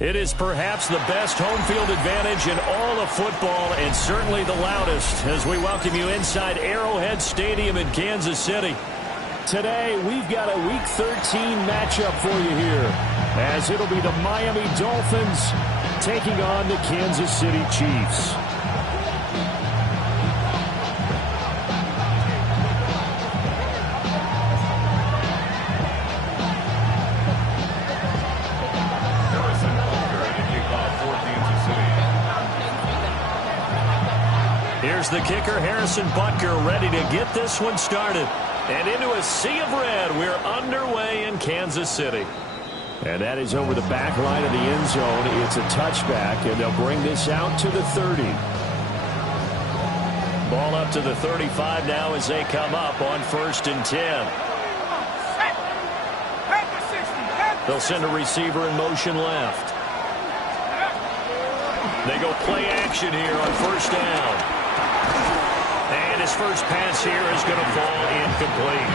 It is perhaps the best home field advantage in all of football, and certainly the loudest, as we welcome you inside Arrowhead Stadium in Kansas City. Today, we've got a Week 13 matchup for you here, as it'll be the Miami Dolphins taking on the Kansas City Chiefs. Here's the kicker, Harrison Butker, ready to get this one started. And into a sea of red, we're underway in Kansas City. And that is over the back line of the end zone. It's a touchback, and they'll bring this out to the 30. Ball up to the 35 now as they come up on 1st and 10. They'll send a receiver in motion left. They go play action here on 1st down. And his first pass here is going to fall incomplete.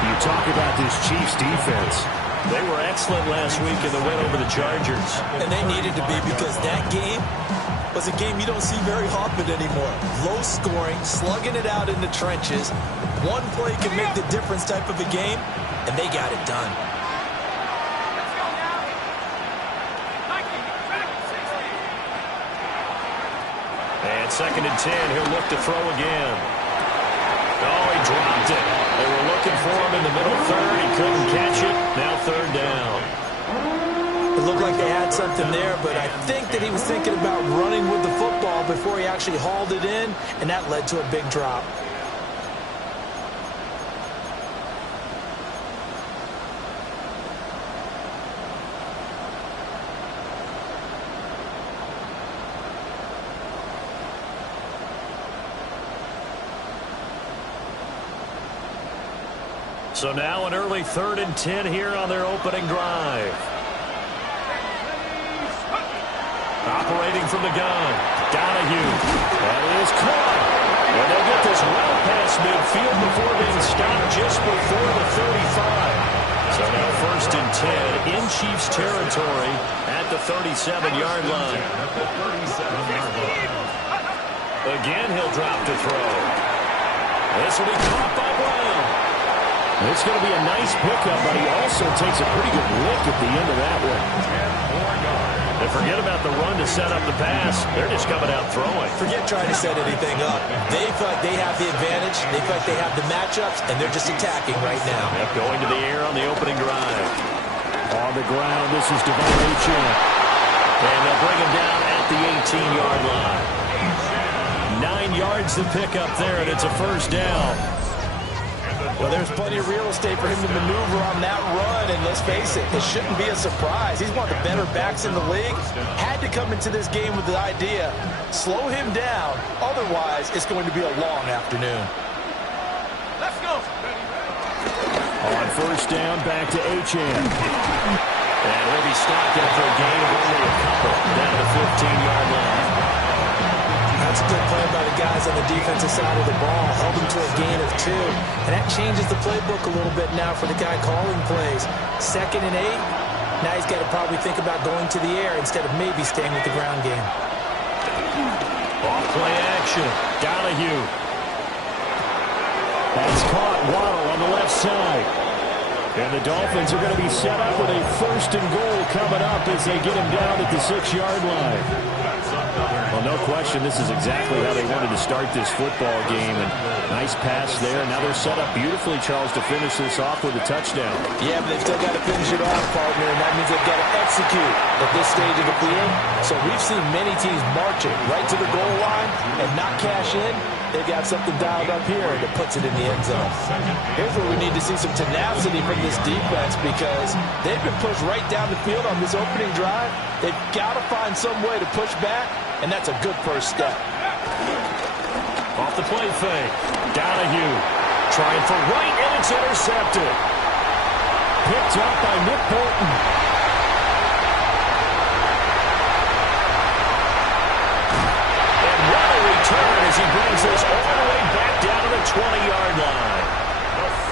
You talk about this Chiefs defense. They were excellent last week in the win over the Chargers. And they needed to be, because that game was a game you don't see very often anymore. Low scoring, slugging it out in the trenches. One play can make the difference type of a game, and they got it done. And 2nd and 10, he'll look to throw again. Oh, he dropped it. They were looking for him in the middle third. He couldn't catch it. Now 3rd down. It looked like they had something there, but I think that he was thinking about running with the football before he actually hauled it in, and that led to a big drop. So now an early 3rd and 10 here on their opening drive. Operating from the gun, Donahue. That is caught. And they'll get this well past midfield before being stopped just before the 35. So now 1st and 10 in Chiefs territory at the 37-yard line. Again, he'll drop to throw. This will be caught by Brown. It's going to be a nice pickup, but he also takes a pretty good lick at the end of that one. And forget about the run to set up the pass. They're just coming out throwing. Forget trying to set anything up. They feel like they have the advantage. They feel like they have the matchups, and they're just attacking right now. Yep, going to the air on the opening drive. On the ground, this is Devon Achane. And they'll bring him down at the 18-yard line. 9 yards to pick up there, and it's a 1st down. Well, there's plenty of real estate for him to maneuver on that run, and let's face it, this shouldn't be a surprise. He's one of the better backs in the league. Had to come into this game with the idea, slow him down, otherwise it's going to be a long afternoon. Let's go. On 1st down, back to Achane. And he'll be stopped after a gain of only a couple down the 15-yard line. That's a good play by the guys on the defensive side of the ball. Held him to a gain of 2. And that changes the playbook a little bit now for the guy calling plays. 2nd and 8. Now he's got to probably think about going to the air instead of maybe staying with the ground game. Off play action. Donahue. That's caught. Waddle on the left side. And the Dolphins are going to be set up with a 1st and goal coming up as they get him down at the 6-yard line. Well, no question, this is exactly how they wanted to start this football game. And nice pass there. Now they're set up beautifully, Charles, to finish this off with a touchdown. Yeah, but they've still got to finish it off, partner, and that means they've got to execute at this stage of the field. So we've seen many teams marching right to the goal line and not cash in. They've got something dialed up here that puts it in the end zone. Here's where we need to see some tenacity from this defense, because they've been pushed right down the field on this opening drive. They've got to find some way to push back, and that's a good first step. Off the play fake. Donahue trying for right, and it's intercepted. Picked up by Nick Bolton. And what a return as he brings this all the way back down to the 20-yard line.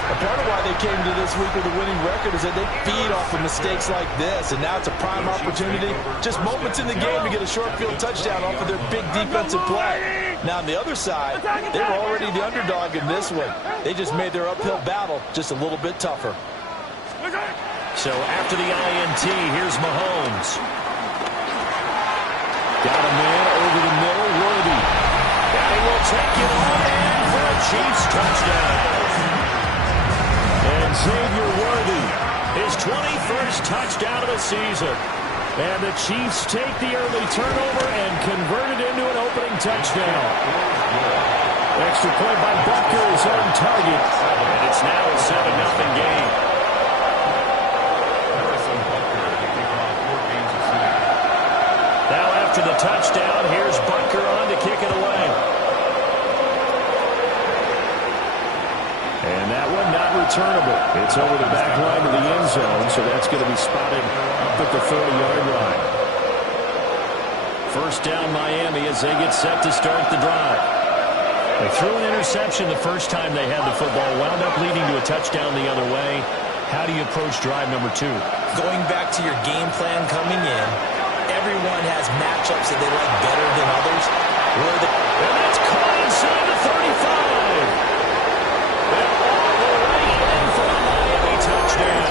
A part of why they came to this week with a winning record is that they feed off of mistakes like this, and now it's a prime opportunity, just moments in the game to get a short field touchdown off of their big defensive play. Now on the other side, they were already the underdog in this one. They just made their uphill battle just a little bit tougher. So after the INT, here's Mahomes. Got a man over the middle, Worthy. And he will take it on in for a Chiefs touchdown. And Xavier Worthy, his 21st touchdown of the season. And the Chiefs take the early turnover and convert it into an opening touchdown. Extra point by Butker is on target. And it's now a 7-0 game. Now after the touchdown, here's Butker on to kick it away. And that one not returnable. It's over the back line of the end zone, so that's going to be spotted up at the 30-yard line. First down Miami as they get set to start the drive. They threw an interception the first time they had the football, wound up leading to a touchdown the other way. How do you approach drive number 2? Going back to your game plan coming in, everyone has matchups that they like better than others. And that's caught inside the 35. And all the way in for a Miami touchdown.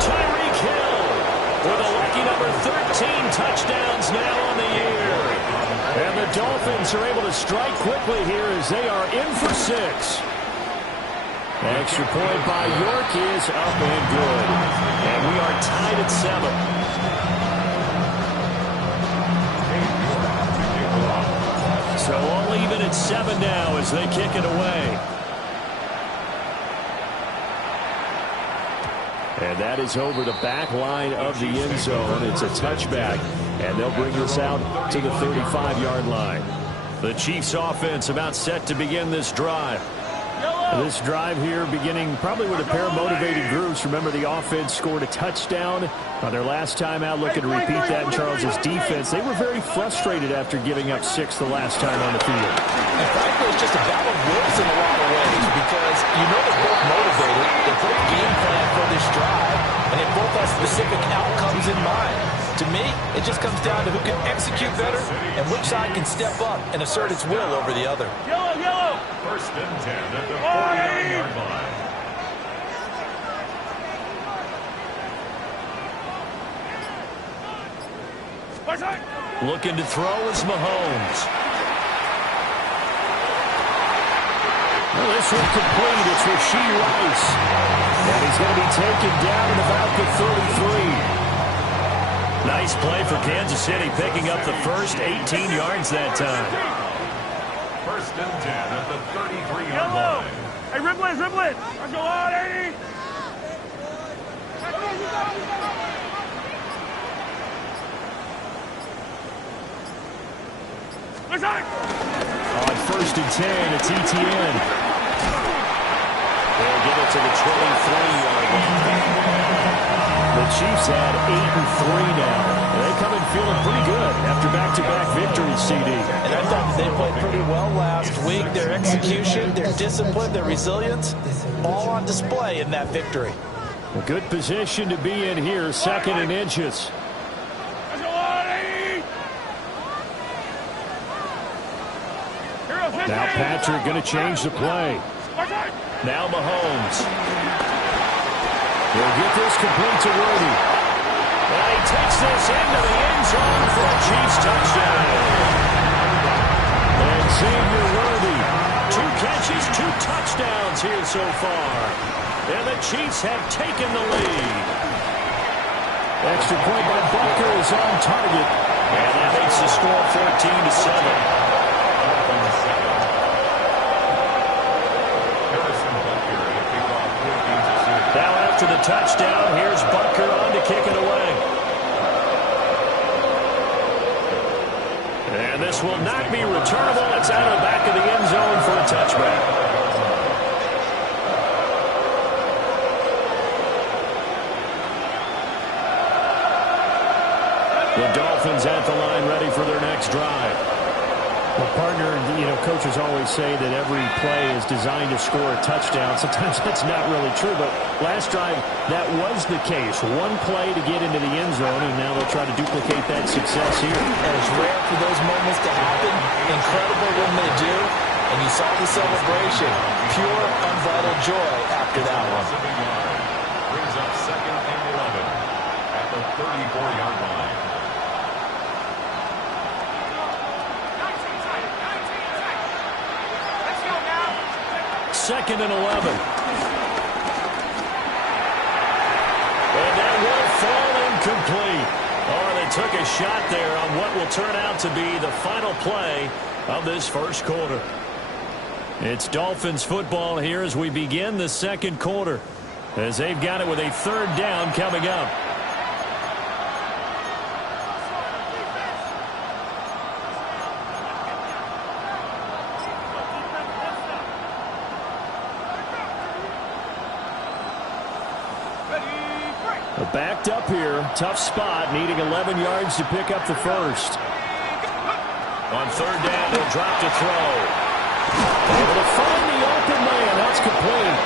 Tyreek Hill with a lucky number 13 touchdowns now on the year. And the Dolphins are able to strike quickly here as they are in for 6. Extra point by York is up and good. And we are tied at 7. So all even at 7 now as they kick it away. And that is over the back line of the end zone. It's a touchback, and they'll bring this out to the 35-yard line. The Chiefs offense about set to begin this drive. This drive here beginning probably with a pair of motivated groups. Remember, the offense scored a touchdown on their last time out. Looking to repeat that in Charles's defense. They were very frustrated after giving up 6 the last time on the field. And frankly, it's just a battle of wills in a lot of ways because you know they're both motivated. They both game plan for this drive, and they both have specific outcomes in mind. To me, it just comes down to who can execute better and which side can step up and assert its will over the other. Yellow, yellow. First and 10 at the 49-yard line. Looking to throw is Mahomes. Well, this one complete. It's Rashee Rice. And he's going to be taken down at about the 33. Nice play for Kansas City, picking up the first 18 yards that time. First and 10 at the 33-yard line. Hey, Riblet, Riblet. Let's go on, 80. On first and 10, it's ETN. They'll get it to the 23-yard line. The Chiefs had 8-3 now. They come in feeling pretty good after back-to-back victories, CD. And I thought they played pretty well last week. Their execution, their discipline, their resilience, all on display in that victory. A good position to be in here, second and inches. Let's go on, 80. Now Patrick going to change the play. Now Mahomes. He'll get this complete to Worthy. And he takes this into the end zone for a Chiefs touchdown. And Xavier Worthy, 2 catches, 2 touchdowns here so far. And the Chiefs have taken the lead. Extra point by Butker is on target. And that makes the score 14-7. After the touchdown, here's Butker on to kick it away. And And this will not be returnable. It's out of the back of the end zone for a touchback. The Dolphins at the line ready for their next drive. Well, partner, coaches always say that every play is designed to score a touchdown. Sometimes that's not really true, but last drive, that was the case. One play to get into the end zone, and now they'll try to duplicate that success here. And it's rare for those moments to happen. Incredible when they do. And you saw the celebration. Pure, unbridled joy after that one. Brings up 2nd and 11 at the 34-yard line. 2nd and 11. And that will fall incomplete. Oh, they took a shot there on what will turn out to be the final play of this first quarter. It's Dolphins football here as we begin the second quarter, as they've got it with a 3rd down coming up. Backed up here, tough spot, needing 11 yards to pick up the first. On 3rd down, they'll drop to throw. Able to find the open man, that's complete.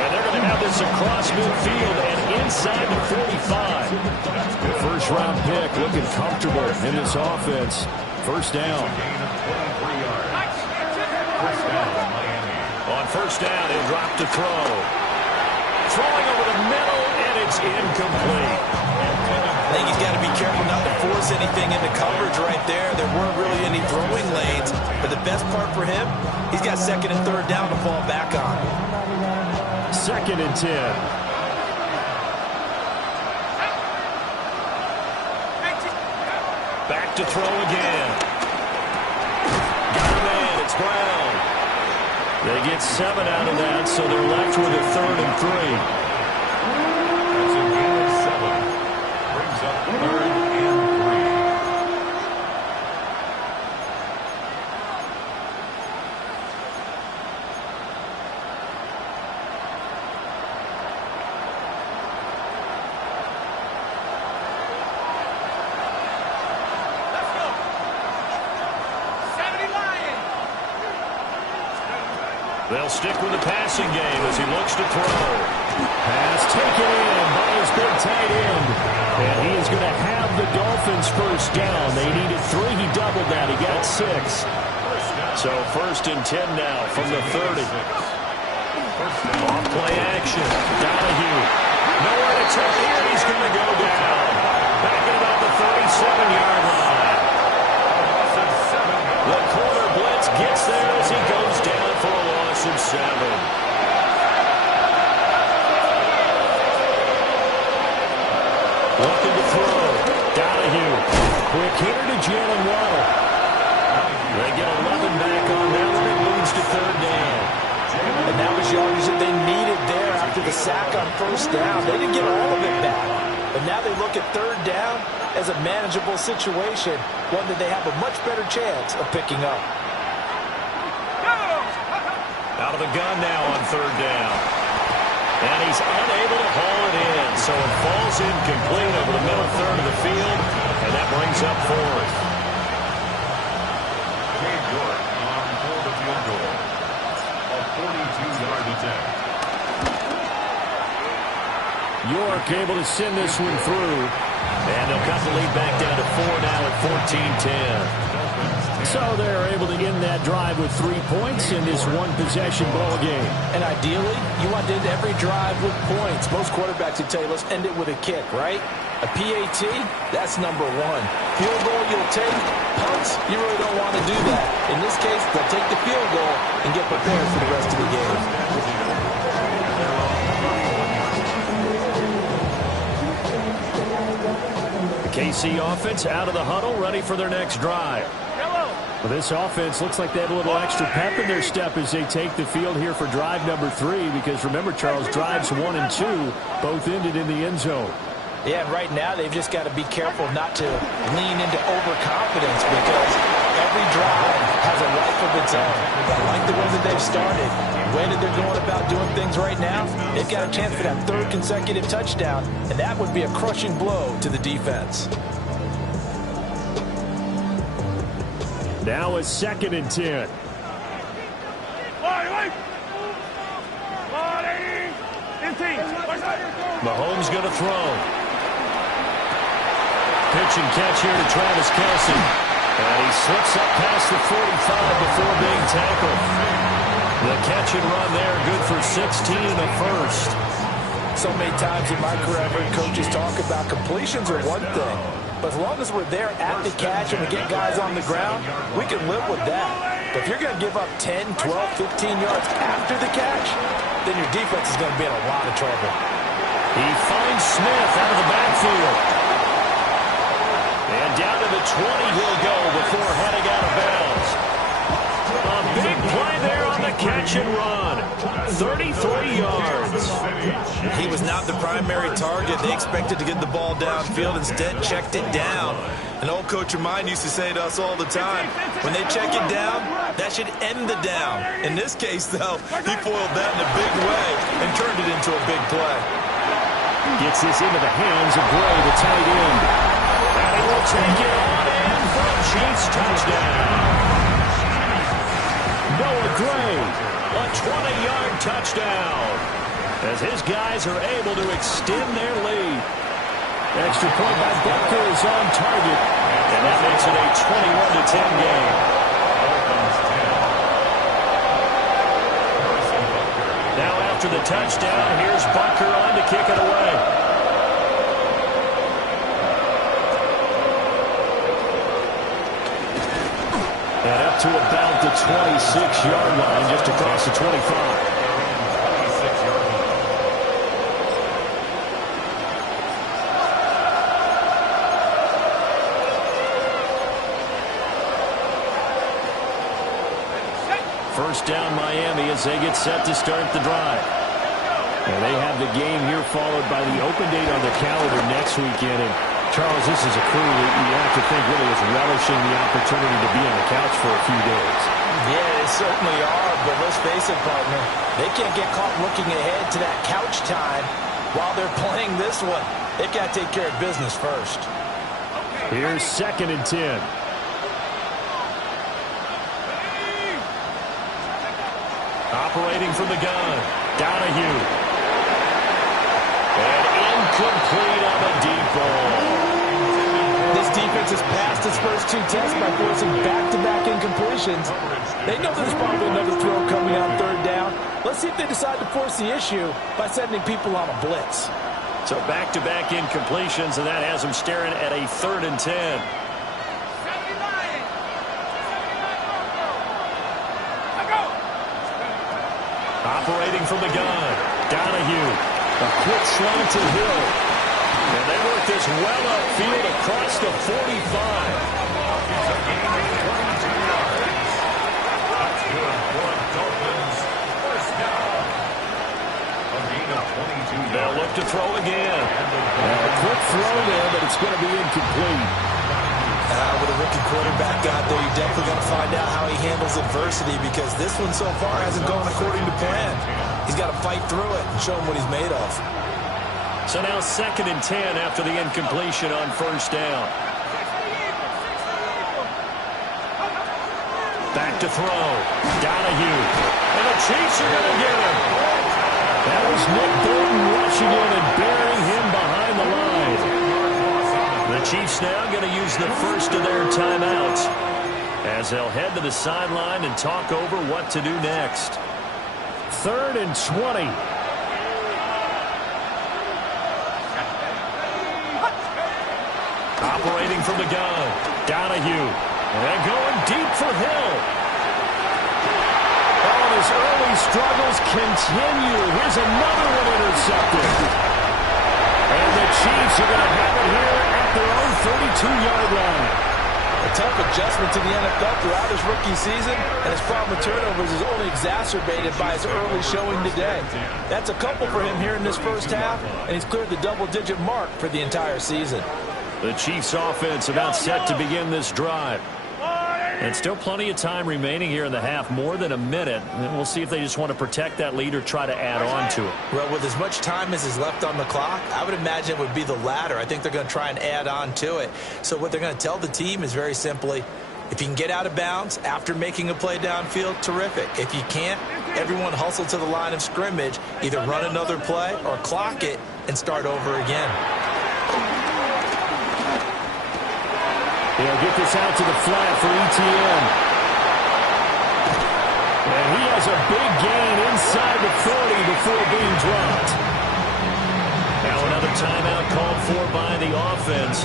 And they're going to have this across midfield and inside the 45. The first-round pick looking comfortable in this offense. First down. On 1st down, he'll drop to throw. Throwing over the middle, and it's incomplete. I think he's got to be careful not to force anything into coverage right there. There weren't really any throwing lanes. But the best part for him, he's got 2nd and 3rd down to fall back on. 2nd and 10. Back to throw again. Got a man, it's Brown. They get 7 out of that, so they're left with a 3rd and 3. That's a gain of 7. Brings up 3rd and 3. They'll stick with the passing game as he looks to throw. Pass taken in by his big tight end. And he is going to have the Dolphins first down. They needed 3. He doubled that. He got 6. So 1st and 10 now from the 30. Off play action. Donahue. Nowhere to turn here. He's going to go down. Back at about the 37-yard line. The corner blitz gets there as he goes down for a loss of 7. Looking to throw. Donahue. Quick hitter to Jalen Waddle. They get 11 back on that one. It moves to 3rd down. And that was yardage that they needed there after the sack on 1st down. They didn't get all of it back. But now they look at 3rd down as a manageable situation, one that they have a much better chance of picking up. Out of the gun now on 3rd down. And he's unable to haul it in. So it falls incomplete over the middle 3rd of the field. And that brings up 4th. Cade York on for the field goal. A 42-yard attempt. York able to send this one through. And they'll cut the lead back down to 4 now at 14-10. So they're able to end that drive with 3 points in this one-possession ball game. And ideally, you want to end every drive with points. Most quarterbacks would tell you, let's end it with a kick, right? A PAT, that's number 1. Field goal you'll take. Punts, you really don't want to do that. In this case, they'll take the field goal and get prepared for the rest of the game. KC offense out of the huddle, ready for their next drive. Well, this offense looks like they have a little extra pep in their step as they take the field here for drive number 3, because remember, Charles, drives 1 and 2 both ended in the end zone. Yeah, and right now they've just got to be careful not to lean into overconfidence, because every drive has a life of its own. I like the way that they've started. The way that they're going about doing things right now, they've got a chance for that third consecutive touchdown, and that would be a crushing blow to the defense. Now a 2nd and 10. Mahomes going to throw. Pitch and catch here to Travis Kelce. And he slips up past the 45 before being tackled. The catch and run there, good for 16 and a first. So many times in my career, I've heard coaches talk about completions are one thing. But as long as we're there at the catch and we get guys on the ground, we can live with that. But if you're going to give up 10, 12, 15 yards after the catch, then your defense is going to be in a lot of trouble. He finds Smith out of the backfield. And down to the 20 he'll go before heading out of bounds. A big play there on the catch and run. 33 yards. He was not the primary target. They expected to get the ball downfield. Instead, checked it down. An old coach of mine used to say to us all the time, when they check it down, that should end the down. In this case, though, he foiled that in a big way and turned it into a big play. Gets this into the hands of Gray, the tight end. And he will take it on in for a Chiefs touchdown. Noah Gray, a 20-yard touchdown, as his guys are able to extend their lead. Extra point by Butker is on target. And that makes it a 21-10 game. Now after the touchdown, here's Butker on to kick it away. And up to about the 26-yard line, just across the 25. First down Miami as they get set to start the drive. And they have the game here followed by the open date on their calendar next weekend. And Charles, this is a crew that you have to think really is relishing the opportunity to be on the couch for a few days. Yeah, they certainly are, but let's face it, partner. They can't get caught looking ahead to that couch time while they're playing this one. They've got to take care of business first. Here's 2nd and 10. Operating from the gun, Donahue. And incomplete on a deep ball. This defense has passed its first two tests by forcing back-to-back incompletions. They know there's probably another throw coming on third down. Let's see if they decide to force the issue by sending people on a blitz. So back-to-back incompletions, and that has them staring at a 3rd and 10. Operating from the gun, Donahue. A quick slant to Hill. And they work this well upfield across the 45. They'll look to throw again. A quick throw there, but it's going to be incomplete. With a rookie quarterback out there, you're definitely going to find out how he handles adversity, because this one so far hasn't gone according to plan. He's got to fight through it and show him what he's made of. So now 2nd and 10 after the incompletion on first down. Back to throw. Donahue. And the Chiefs are going to get him. That was Nick Bolton rushing in and burying him behind the line. The Chiefs now going to use the first of their timeouts as they'll head to the sideline and talk over what to do next. 3rd and 20. Operating from the gun, Donahue. And going deep for Hill. Oh, and his early struggles continue. Here's another one intercepted. And the Chiefs are going to have it here at their own 32-yard line. A tough adjustment to the NFL throughout his rookie season, and his problem with turnovers is only exacerbated by his early showing today. That's a couple for him here in this first half, and he's cleared the double-digit mark for the entire season. The Chiefs offense about set to begin this drive. And still plenty of time remaining here in the half, more than a minute. And we'll see if they just want to protect that lead or try to add on to it. Well, with as much time as is left on the clock, I would imagine it would be the latter. I think they're going to try and add on to it. So what they're going to tell the team is very simply, if you can get out of bounds after making a play downfield, terrific. If you can't, everyone hustle to the line of scrimmage, either run another play or clock it and start over again. He'll get this out to the flat for ETN. And he has a big gain inside the 40 before being dropped. Now another timeout called for by the offense,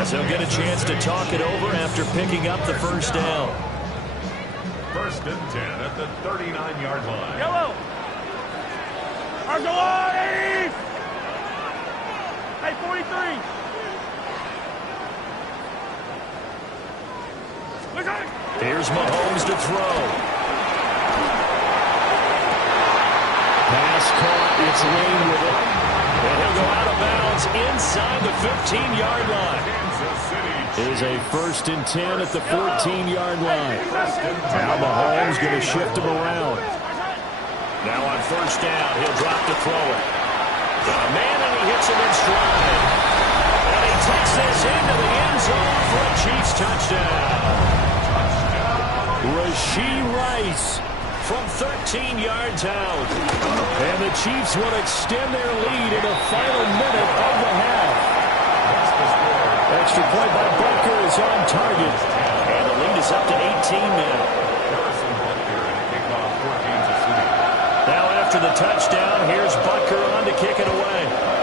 as they'll get a chance to talk it over after picking up the first down. 1st and 10 at the 39-yard line. Yellow. Argolani! Hey, 43. Here's Mahomes to throw. Pass caught. It's Lane with it. And he'll go out of bounds inside the 15-yard line. Here's a 1st and 10 at the 14-yard line. Now Mahomes going to shift him around. Now on 1st down, he'll drop to throw it. Got a man, and he hits him in stride. And he takes this into the end zone for a Chiefs touchdown. Rashee Rice from 13 yards out. And the Chiefs will extend their lead in the final minute of the half. Extra point by Butker is on target. And the lead is up to 18 now. Now after the touchdown, here's Butker on to kick it away.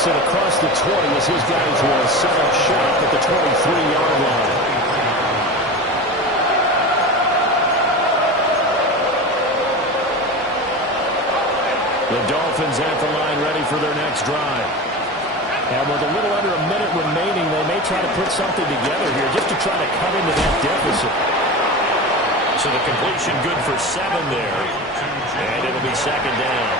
It across the 20 as his guys will set up shop at the 23-yard line. The Dolphins at the line ready for their next drive. And with a little under a minute remaining, they may try to put something together here just to try to cut into that deficit. So the completion good for 7 there. And it'll be 2nd down.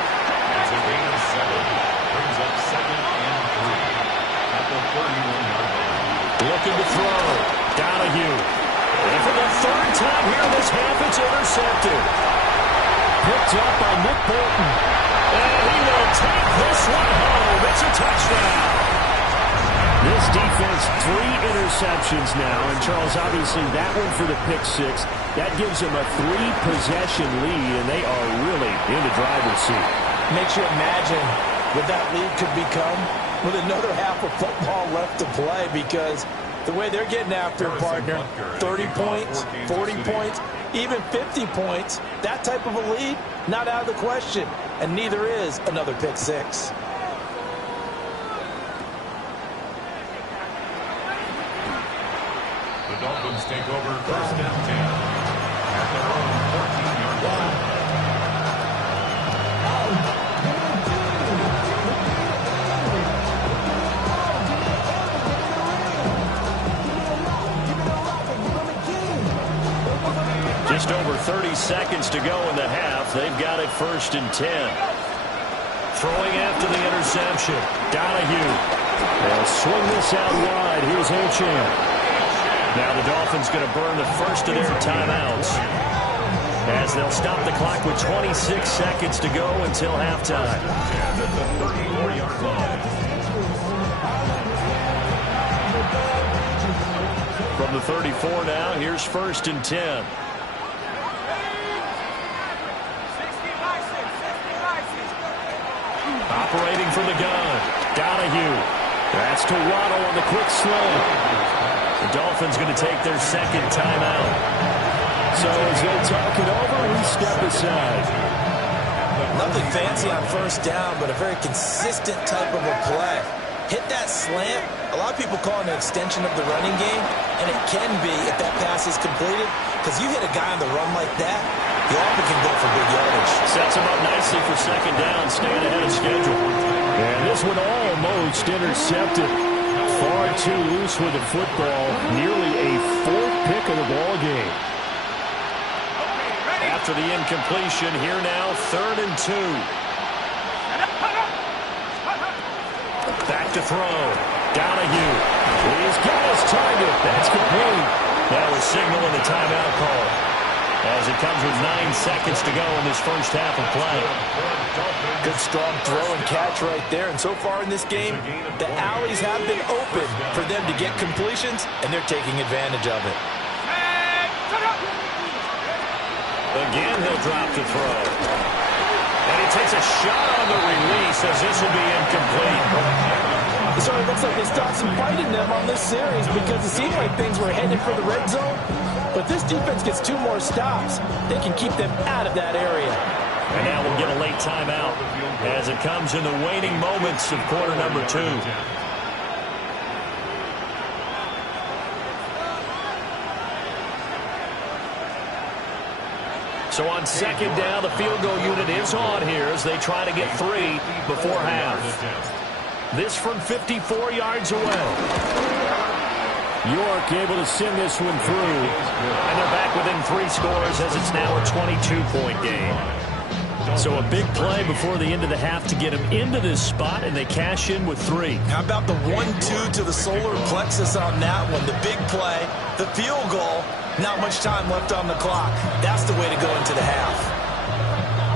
It's a gain of 7. Brings up 2nd and 3 at the 31-yard line. Looking to throw. Donahue. And for the 3rd time here in this half, it's intercepted. Picked up by Nick Bolton. And he will take this one home. It's a touchdown. This defense, 3 interceptions now. And, Charles, obviously that one for the pick 6. That gives them a 3-possession lead, and they are really in the driver's seat. Makes you imagine what that lead could become with another half of football left to play, because the way they're getting after a partner, 30 points, 40 points, even 50 points, that type of a lead, not out of the question, and neither is another pick 6. The Dolphins take over 1st and 10 at their own 14-yard line. Just over 30 seconds to go in the half. They've got it 1st and 10. Throwing after the interception. Donahue. They'll swing this out wide. Here's Hinchamp. Now the Dolphins going to burn the first of their timeouts, as they'll stop the clock with 26 seconds to go until halftime. At the 34-yard line. From the 34 now, here's 1st and 10. Operating from the gun. Donahue. That's to Waddle on the quick slant. The Dolphins going to take their 2nd timeout. So as they talk it over, we step aside. Nothing fancy on 1st down, but a very consistent type of a play. Hit that slant. A lot of people call it an extension of the running game, and it can be if that pass is completed, because you hit a guy on the run like that, you often can go for big yardage. Sets him up nicely for 2nd down, staying ahead of schedule. And this one almost intercepted. Far too loose with the football. Nearly a 4th pick of the ball game. After the incompletion, here now, 3rd and 2. back to throw. Donahue. He's got his target. That's complete. That was signaling the timeout call, as it comes with 9 seconds to go in this first half of play. Good strong throw and catch right there. And so far in this game, the alleys have been open for them to get completions, and they're taking advantage of it. Again, he'll drop to throw. And he takes a shot on the release, as this will be incomplete. So it looks like they stopped some fight in them on this series, because it seemed like things were headed for the red zone. But this defense gets 2 more stops. They can keep them out of that area. And now we'll get a late timeout as it comes in the waning moments of quarter number 2. So on second down, the field goal unit is on here as they try to get 3 before half. This from 54 yards away. York able to send this one through. And they're back within 3 scores as it's now a 22-point game. So a big play before the end of the half to get them into this spot, and they cash in with 3. How about the 1-2 to the solar plexus on that one? The big play, the field goal, not much time left on the clock. That's the way to go into the half.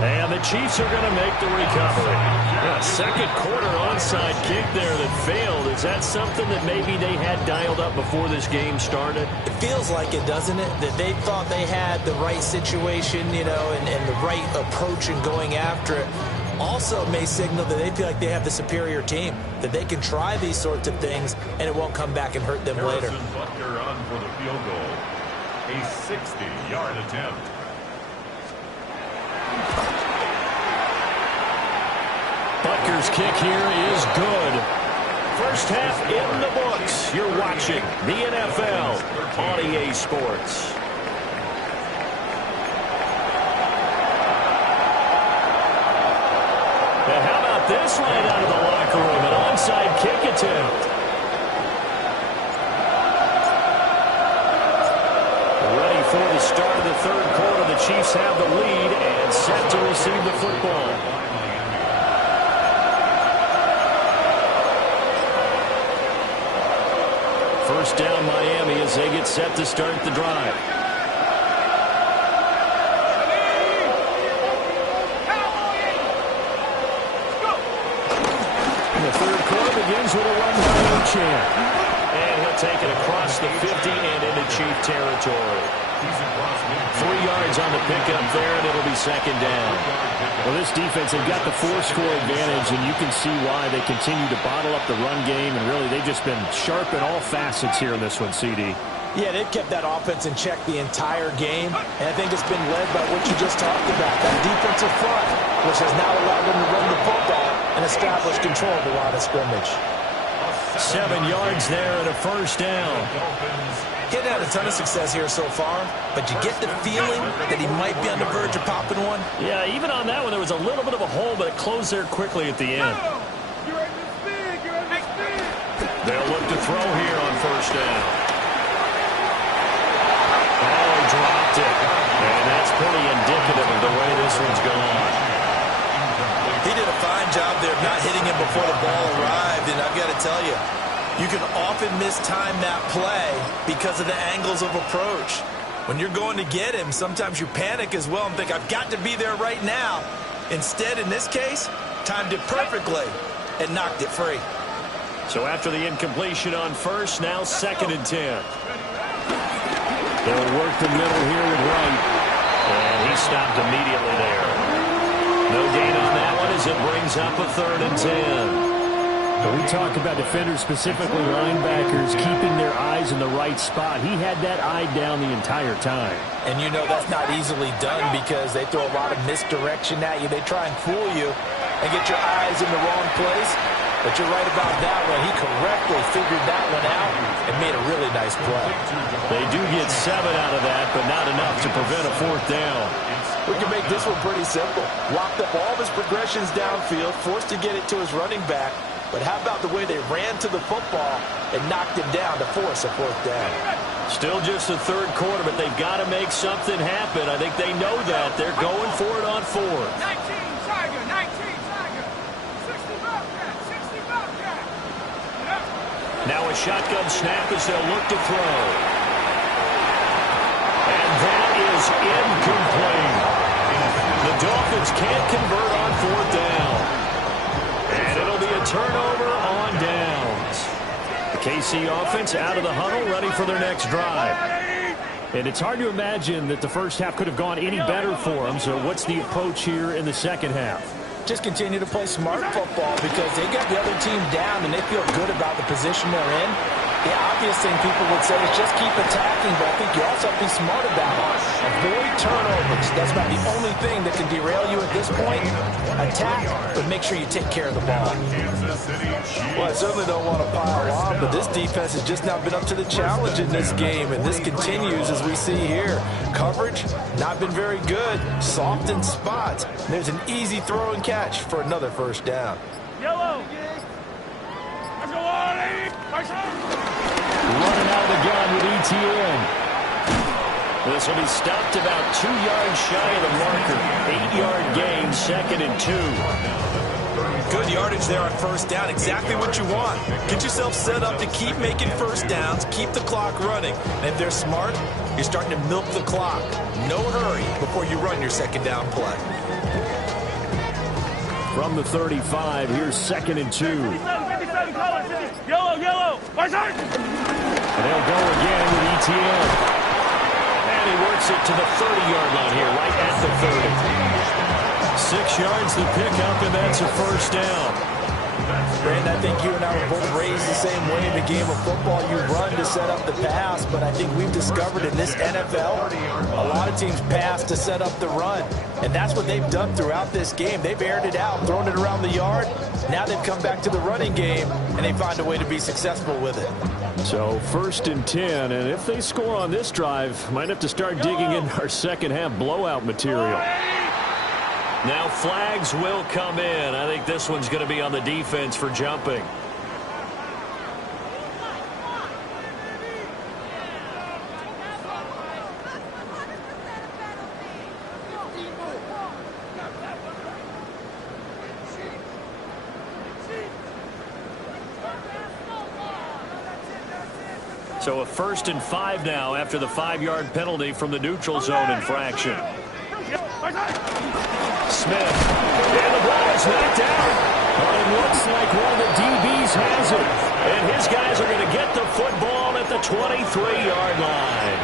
And the Chiefs are going to make the recovery. Yeah, second quarter onside kick there that failed. Is that something that maybe they had dialed up before this game started? It feels like it, doesn't it? That they thought they had the right situation, you know, and the right approach in going after it. Also may signal that they feel like they have the superior team, that they can try these sorts of things, and it won't come back and hurt them later. Butker on for the field goal. A 60-yard attempt. Butker's kick here is good. First half in the books. You're watching the NFL on EA Sports. And how about this right out of the locker room? An onside kick attempt. Ready for the start of the third quarter. The Chiefs have the lead and set to receive the football. First down Miami as they get set to start the drive. And the third quarter begins with a run by Uchan. And he'll take it across the 50 and into Chief territory. 3 yards on the pickup there, and it'll be second down. Well, this defense, they've got the 4-score advantage, and you can see why they continue to bottle up the run game, and really they've just been sharp in all facets here in this one, CD. Yeah, they've kept that offense in check the entire game, and I think it's been led by what you just talked about, that defensive front, which has now allowed them to run the football and establish control of the line of scrimmage. 7 yards there and a first down. He's had a ton of success here so far, but you get the feeling that he might be on the verge of popping one. Yeah, even on that one, there was a little bit of a hole, but it closed there quickly at the end. They'll look to throw here on first down. Oh, he dropped it. And that's pretty indicative of the way this one's gone. He did a fine job there of not hitting him before the ball arrived, and I've got to tell you, you can often mistime that play because of the angles of approach. When you're going to get him, sometimes you panic as well and think, I've got to be there right now. Instead, in this case, timed it perfectly and knocked it free. So after the incompletion on first, now second and 10. They'll work the middle here with Wright. And he stopped immediately there. No gain on that one as it brings up a third and 10. When we talk about defenders, specifically linebackers, keeping their eyes in the right spot, he had that eye down the entire time. And you know that's not easily done because they throw a lot of misdirection at you. They try and fool you and get your eyes in the wrong place. But you're right about that one. He correctly figured that one out and made a really nice play. They do get 7 out of that, but not enough to prevent a fourth down. We can make this one pretty simple. Locked up all of his progressions downfield, forced to get it to his running back. But how about the way they ran to the football and knocked him down to force a fourth down? Still just the third quarter, but they've got to make something happen. I think they know that. They're going for it on fourth. 19, Tiger, 19, Tiger. 60 Bobcat, 60 Bobcat. Now a shotgun snap as they'll look to throw. And that is incomplete. The Dolphins can't convert on 4th down. And it'll be a turnover on downs. The KC offense out of the huddle, ready for their next drive. And it's hard to imagine that the first half could have gone any better for them. So what's the approach here in the second half? Just continue to play smart football because they got the other team down and they feel good about the position they're in. The obvious thing people would say is just keep attacking, but I think you also have to be smart about it. Avoid turnovers. That's about the only thing that can derail you at this point. Attack, but make sure you take care of the ball. Well, I certainly don't want to pile on, but this defense has just not been up to the challenge in this game, and this continues as we see here. Coverage, not been very good. Soft in spots. There's an easy throw and catch for another first down. Yellow. Let's go on, lady. Running out of the gun with ETN. This will be stopped about 2 yards shy of the marker. 8-yard gain, 2nd and 2. Good yardage there on first down. Exactly what you want. Get yourself set up to keep making first downs, keep the clock running. And if they're smart, you're starting to milk the clock. No hurry before you run your second down play. From the 35, here's 2nd and 2. 57 colors. Yellow, yellow. My side. And they'll go again with ETN. And he works it to the 30-yard line here, right at the 30. 6 yards the pickup, and that's a first down. Brandon, I think you and I were both raised the same way in the game of football. You run to set up the pass, but I think we've discovered in this NFL, a lot of teams pass to set up the run. And that's what they've done throughout this game. They've aired it out, thrown it around the yard. Now they've come back to the running game, and they find a way to be successful with it. So 1st and 10, and if they score on this drive, might have to start digging in our second half blowout material. Now flags will come in. I think this one's going to be on the defense for jumping. So a 1st and 5 now after the 5-yard penalty from the neutral zone infraction. Smith, and the ball is knocked out. But it looks like one of the DBs has it. And his guys are going to get the football at the 23-yard line.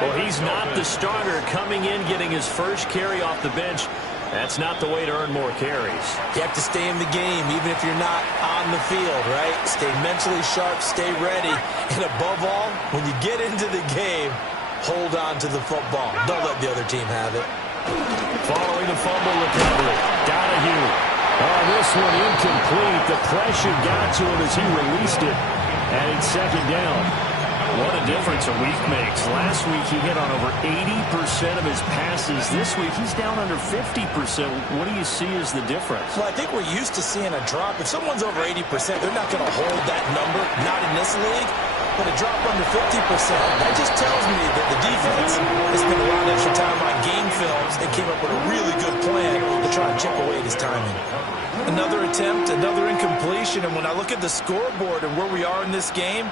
Well, he's not the starter coming in, getting his first carry off the bench. That's not the way to earn more carries. You have to stay in the game, even if you're not on the field, right? Stay mentally sharp, stay ready. And above all, when you get into the game, hold on to the football. Don't let the other team have it. Following the fumble recovery, Donahue. Oh, this one incomplete. The pressure got to him as he released it. And it's 2nd down. What a difference a week makes. Last week he hit on over 80% of his passes. This week he's down under 50%. What do you see as the difference? Well, I think we're used to seeing a drop. If someone's over 80%, they're not going to hold that number, not in this league. But a drop under 50%, that just tells me that the defense has spent a lot of extra time on game films and came up with a really good plan to try and chip away at his timing. Another attempt, another incompletion, and when I look at the scoreboard and where we are in this game,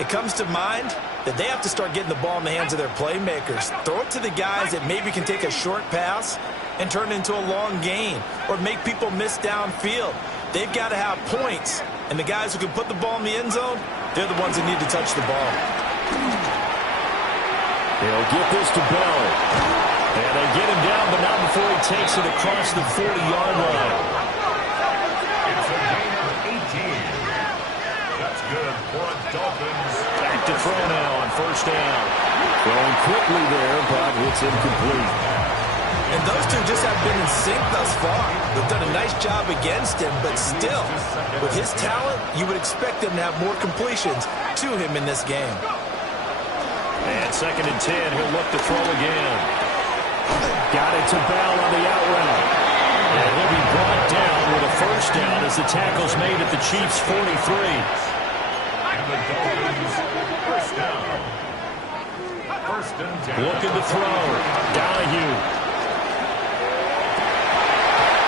it comes to mind that they have to start getting the ball in the hands of their playmakers. Throw it to the guys that maybe can take a short pass and turn it into a long gain or make people miss downfield. They've got to have points, and the guys who can put the ball in the end zone, they're the ones that need to touch the ball. They'll get this to Bell. And they get him down, but not before he takes it across the 40-yard line. It's a gain of 18. That's good for a Dolphins. Back to throw now on first down. Throwing quickly there, but it's incomplete. And those two just have been in sync thus far. They've done a nice job against him, but still, with his talent, you would expect them to have more completions to him in this game. And 2nd and 10, he'll look to throw again. Got it to Bell on the out route. And he'll be brought down with a first down as the tackle's made at the Chiefs' 43. And the Dolphins, first down. 1st and 10. Looking to throw. Donahue.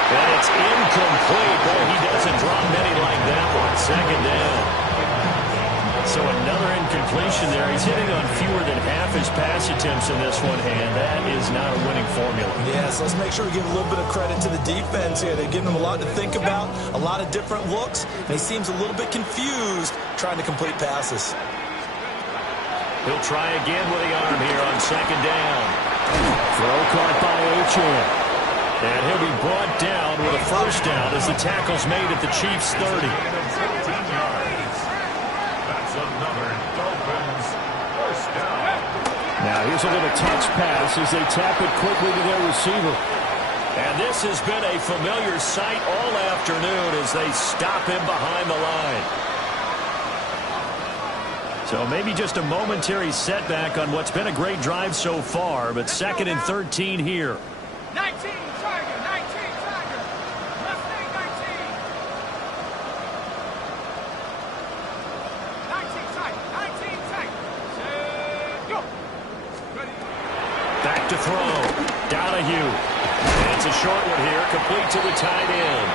And it's incomplete. Boy, he doesn't drop many like that one. 2nd down. So another incompletion there. He's hitting on fewer than half his pass attempts in this one, and that is not a winning formula. Yeah, so let's make sure we give a little bit of credit to the defense here. They're giving him a lot to think about, a lot of different looks, and he seems a little bit confused trying to complete passes. He'll try again with the arm here on second down. Throw caught by Achane. And he'll be brought down with a first down as the tackle's made at the Chiefs' 30. That's another Dolphins first down. Now here's a little touch pass as they tap it quickly to their receiver. And this has been a familiar sight all afternoon as they stop him behind the line. So maybe just a momentary setback on what's been a great drive so far, but 2nd and 13 here. 19, Tiger, 19, Tiger. Mustang 19. 19, Tiger, 19, Tiger. Set, go. Ready. Back to throw. Donahue. And it's a short one here, complete to the tight end.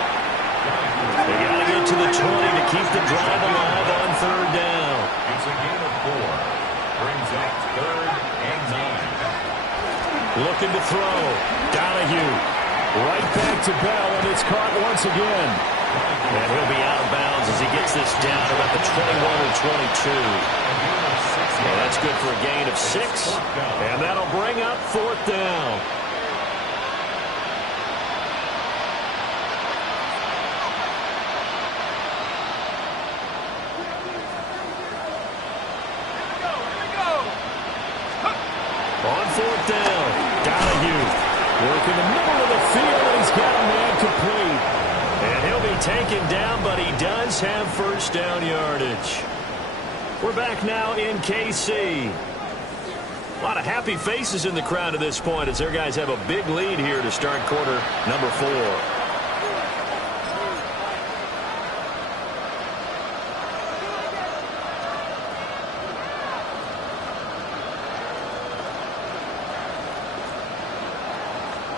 They got to get to the 20 to keep the drive alive on third down. It's a gain of 4. Brings up 3rd and 9. Looking to throw. Donahue. Right back to Bell, and it's caught once again. And he'll be out of bounds as he gets this down about the 21 or 22. Well, that's good for a gain of 6. And that'll bring up 4th down. On 4th down, Donahue. Work in the middle of the field, and he's got a man complete. And he'll be taken down, but he does have first down yardage. We're back now in KC. A lot of happy faces in the crowd at this point as their guys have a big lead here to start quarter number 4.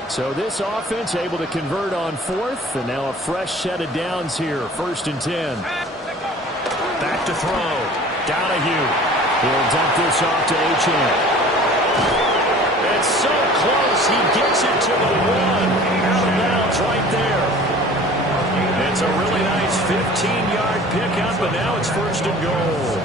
So this offense able to convert on 4th, and now a fresh set of downs here, 1st and 10. Back to throw. Donahue. He'll dump this off to Achane. It's so close. He gets it to the 1. Out of bounds right there. It's a really nice 15-yard pickup, and now it's 1st and goal.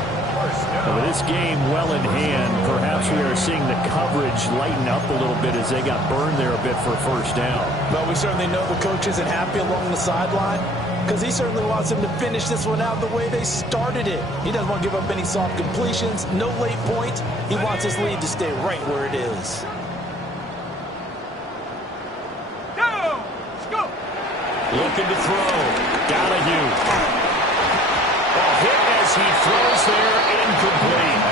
With this game well in hand, perhaps we are seeing the coverage lighten up a little bit as they got burned there a bit for first down. But we certainly know the coach isn't happy along the sideline because he certainly wants them to finish this one out the way they started it. He doesn't want to give up any soft completions, no late points. He wants his lead to stay right where it is. Go! Go! Looking to throw. Donahue. Hit as he throws there, incomplete.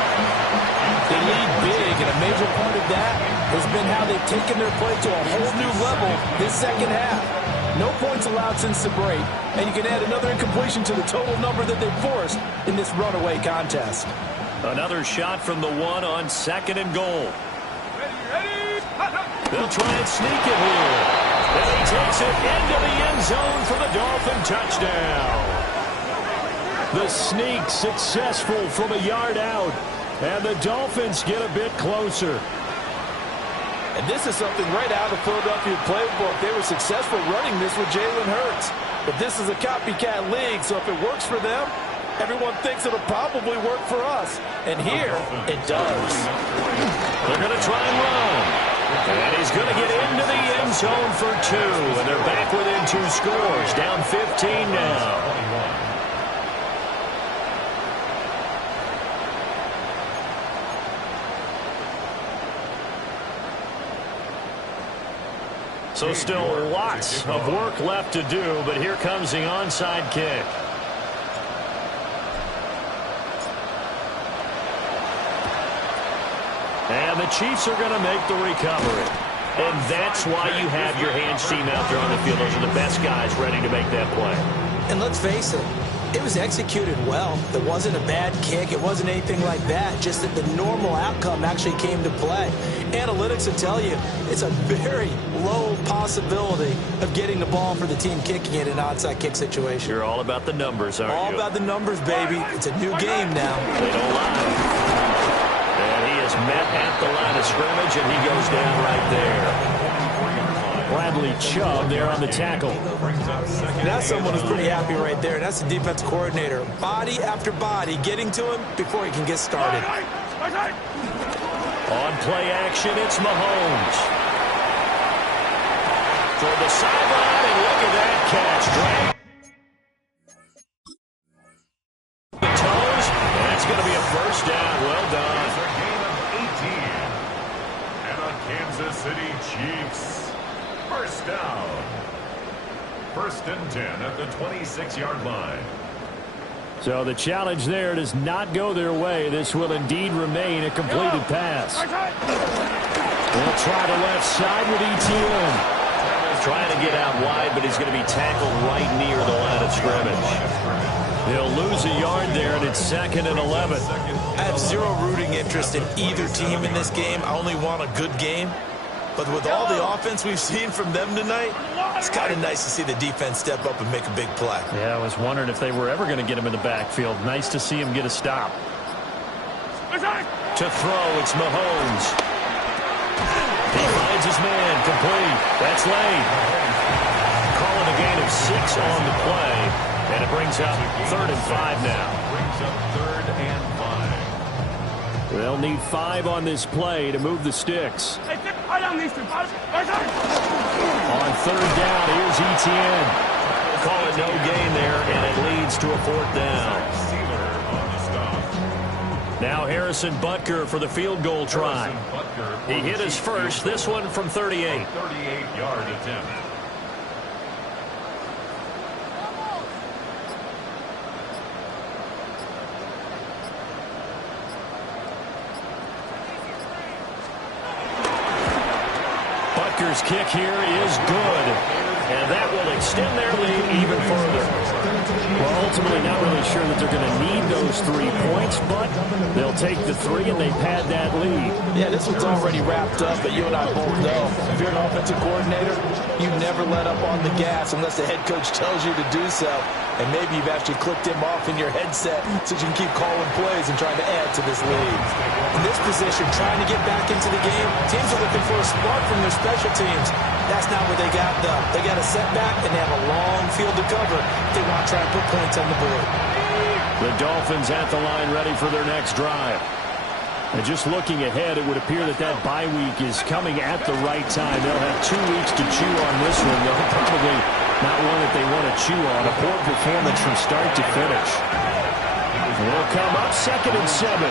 They lead big, and a major part of that has been how they've taken their play to a whole new level this second half. No points allowed since the break, and you can add another incompletion to the total number that they've forced in this runaway contest. Another shot from the 1 on 2nd and goal. Ready? They'll try and sneak it here. And he takes it into the end zone for the Dolphin touchdown. The sneak successful from a yard out, and the Dolphins get a bit closer. And this is something right out of Philadelphia playbook. They were successful running this with Jalen Hurts. But this is a copycat league, so if it works for them, everyone thinks it'll probably work for us. And here, it does. They're going to try and run. And he's going to get into the end zone for 2. And they're back within 2 scores, down 15 now. So still lots of work left to do, but here comes the onside kick. And the Chiefs are going to make the recovery. And that's why you have your hands team out there on the field. Those are the best guys ready to make that play. And let's face it, It was executed well. It wasn't a bad kick. It wasn't anything like that. Just that the normal outcome actually came to play. Analytics will tell you it's a very low possibility of getting the ball for the team kicking it in an onside kick situation. You're all about the numbers, aren't you? All about the numbers, baby. It's a new game now. They don't lie. And he is met at the line of scrimmage, and he goes down right there. Bradley Chubb there on the tackle. That's someone who's pretty happy right there. That's the defense coordinator. Body after body getting to him before he can get started. On play action, it's Mahomes. For the sideline, and look at that catch. Drag the toes, and that's going to be a first down. Well done. It's a gain of 18. And the Kansas City Chiefs. First down. 1st and 10 at the 26-yard line. So the challenge there does not go their way. This will indeed remain a completed pass. They'll try the left side with ETN. Trying to get out wide, but he's going to be tackled right near the line of scrimmage. They'll lose a yard there, and it's 2nd and 11. I have zero rooting interest in either team in this game. I only want a good game. But with all the offense we've seen from them tonight, it's kind of nice to see the defense step up and make a big play. Yeah, I was wondering if they were ever going to get him in the backfield. Nice to see him get a stop. To throw, it's Mahomes. He finds his man, complete. That's late. Calling a gain of 6 on the play, and it brings up 3rd and 5 now. Brings up 3rd and 5. They'll need 5 on this play to move the sticks. On 3rd down, here's ETN. Call it no gain there, and it leads to a 4th down. Now Harrison Butker for the field goal try. He hit his first, this one from 38. 38-yard attempt. Butker's kick here is good, and that will extend their lead even further. Well, ultimately not really sure that they're going to need those 3 points, but they'll take the 3 and they pad that lead. Yeah, this one's already wrapped up, but you and I both know if you're an offensive coordinator, you never let up on the gas unless the head coach tells you to do so. And maybe you've actually clicked him off in your headset so you can keep calling plays and trying to add to this lead. In this position, trying to get back into the game, teams are looking for a spark from their special teams. That's not what they got, though. They got a setback, and they have a long field to cover if they want to try and put points on the board. The Dolphins at the line ready for their next drive. And just looking ahead, it would appear that that bye week is coming at the right time. They'll have 2 weeks to chew on this one. They'll probably not one that they want to chew on. A poor performance from start to finish. They'll come up 2nd and 7.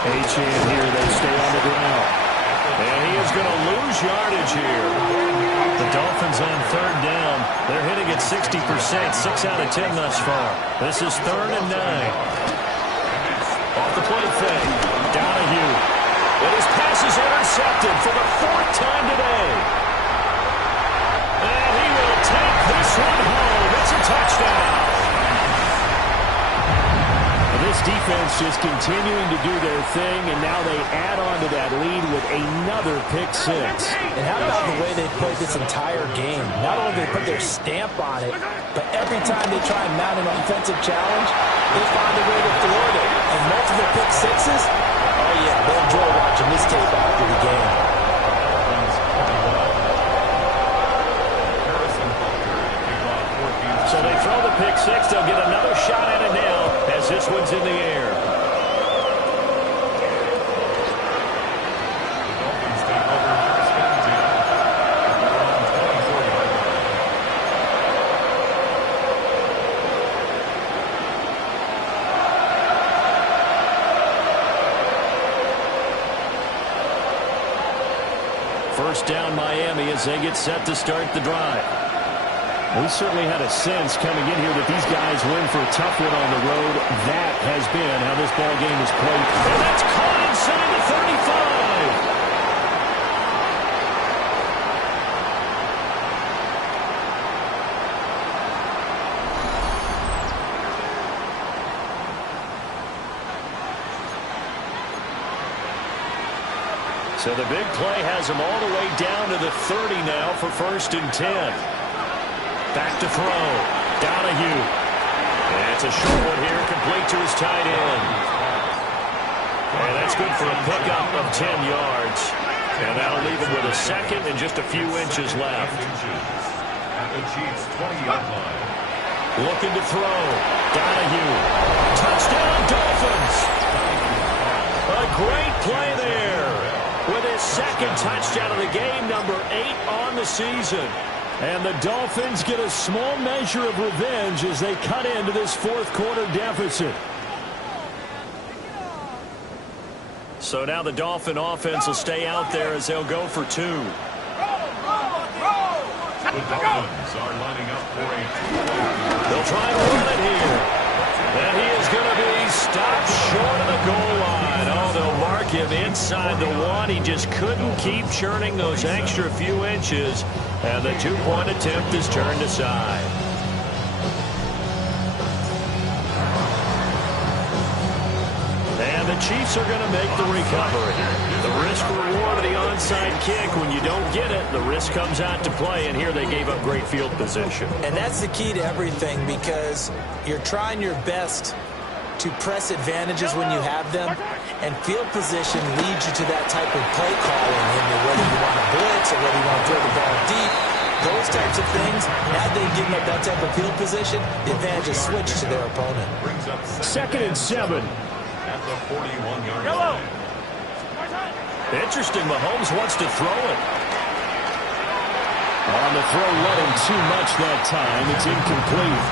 H.A. here, they stay on the ground. And he is going to lose yardage here. The Dolphins on 3rd down. They're hitting at 60%, 6 out of 10 thus far. This is 3rd and 9. Off the play fake. Donahue. And his pass is intercepted for the 4th time today. And he will take this one home. It's a touchdown. This defense just continuing to do their thing, and now they add on to that lead with another pick 6. And how about the way they played this entire game? Not only did they put their stamp on it, but every time they try and mount an offensive challenge, they find a way to thwart it. And multiple pick 6s, oh yeah, they enjoy watching this tape after the game. So they throw the pick 6. They'll get another shot at it now as this one's in the air. First down Miami as they get set to start the drive. We certainly had a sense coming in here that these guys were in for a tough one on the road. That has been how this ball game is played. And that's caught inside the 35. So the big play has him all the way down to the 30 now for 1st and 10. Back to throw. Donahue. And it's a short one here, complete to his tight end. And that's good for a pickup of 10 yards. And that'll leave him with a second and just a few inches left. At the Chiefs' 20-yard line. Looking to throw. Donahue. Touchdown, Dolphins. A great play there. With his second touchdown of the game, number 8 on the season. And the Dolphins get a small measure of revenge as they cut into this fourth quarter deficit. So now the Dolphin offense will stay out there as they'll go for 2. The Dolphins are lining up for a two-point. They'll try to run it here. And he is going to be stopped short of the goal line. Oh, they'll mark him inside the 1. He just couldn't keep churning those extra few inches. And the 2-point attempt is turned aside. And the Chiefs are going to make the recovery. The risk-reward of the onside kick, when you don't get it, the risk comes out to play, and here they gave up great field position. And that's the key to everything, because you're trying your best to press advantages when you have them, and field position leads you to that type of play calling, whether you want to blitz or whether you want to throw the ball deep. Those types of things, now they've given up that type of field position, the advantage is switched to their opponent. 2nd and 7. At the 41-yard line. Interesting, Mahomes wants to throw it. On the throw, let him too much that time. It's incomplete.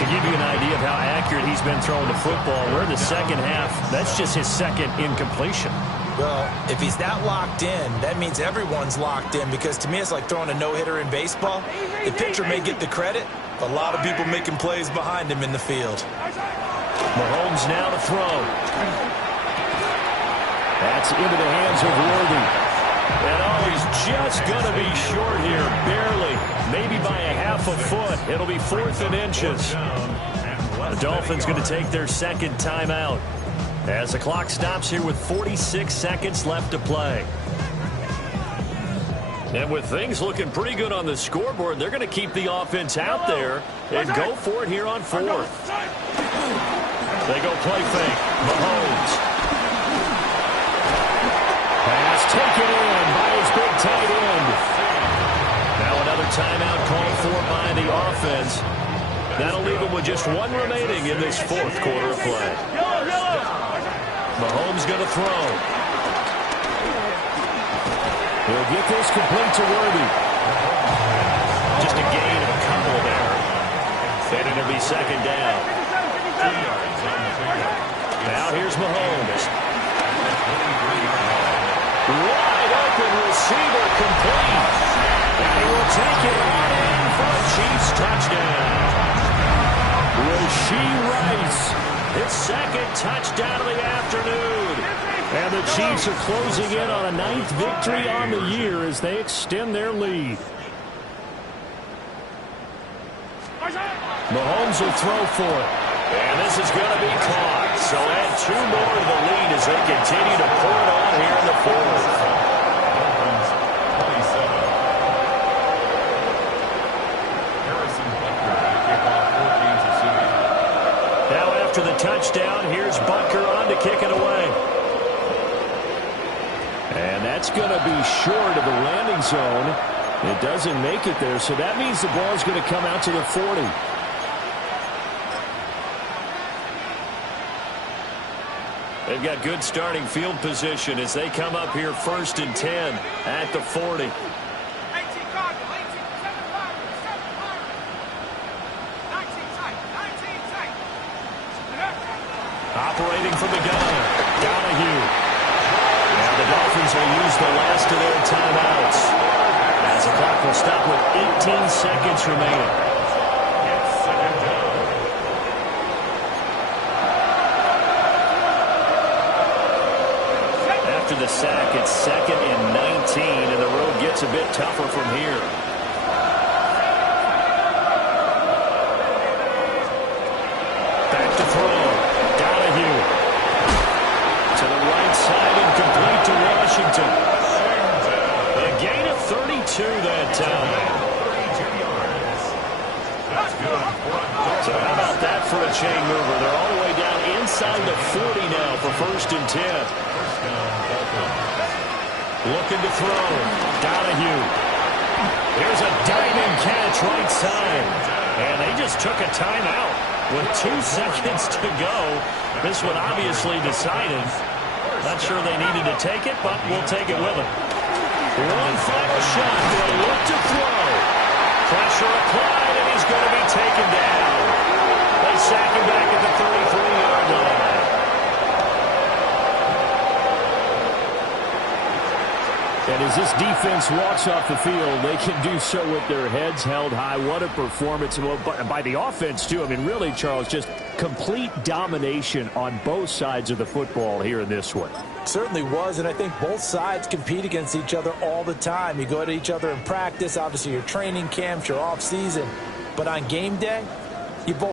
To give you an idea of how accurate he's been throwing the football, we're in the second half. That's just his second incompletion. Well, if he's that locked in, that means everyone's locked in, because to me it's like throwing a no-hitter in baseball. The pitcher may get the credit, but a lot of people making plays behind him in the field. Mahomes now to throw. That's into the hands of Worthy. And oh, he's just going to be short here, barely. Maybe by a half a foot. It'll be 4th and inches. The Dolphins going to take their second timeout as the clock stops here with 46 seconds left to play. And with things looking pretty good on the scoreboard, they're going to keep the offense out there and go for it here on 4th. They go play fake. Mahomes. Pass taken in by his big tight end. Now another timeout called for by the offense. That'll leave him with just 1 remaining in this fourth quarter of play. Mahomes going to throw. He'll get this complete to Worthy. Just a gain of a couple there. And it'll be second down. Now here's Mahomes. Wide open receiver complete. And he will take it on in for a Chiefs touchdown. Rashee Rice, his second touchdown of the afternoon. And the Chiefs are closing in on a 9th victory on the year as they extend their lead. Mahomes will throw for it. And this is going to be caught. So add 2 more to the lead as they continue to pour it on here in the fourth. Now after the touchdown, here's Butker on to kick it away. And that's going to be short of the landing zone. It doesn't make it there, so that means the ball's going to come out to the 40. They've got good starting field position as they come up here 1st and 10 at the 40. Operating from the gun, Donahue. And the Dolphins will use the last of their timeouts as the clock will stop with 18 seconds remaining. After the sack, it's 2nd and 19, and the road gets a bit tougher from here. Back to throw. Donahue. To the right side and complete to Washington. for a chain mover. They're all the way down inside the 40 now for 1st and 10. Looking to throw. Donahue. Here's a diving catch right side. And they just took a timeout with 2 seconds to go. This one obviously decided. Not sure they needed to take it, but we'll take it with them. One final shot. They'll look to throw. Pressure applied, and he's going to be taken down. They sack him back at the 33-yard line. And as this defense walks off the field, they can do so with their heads held high. What a performance by the offense, too. I mean, really, Charles, just complete domination on both sides of the football here in this one. Certainly was, and I think both sides compete against each other all the time. You go at each other in practice, obviously your training camps, your off season, but on game day, you both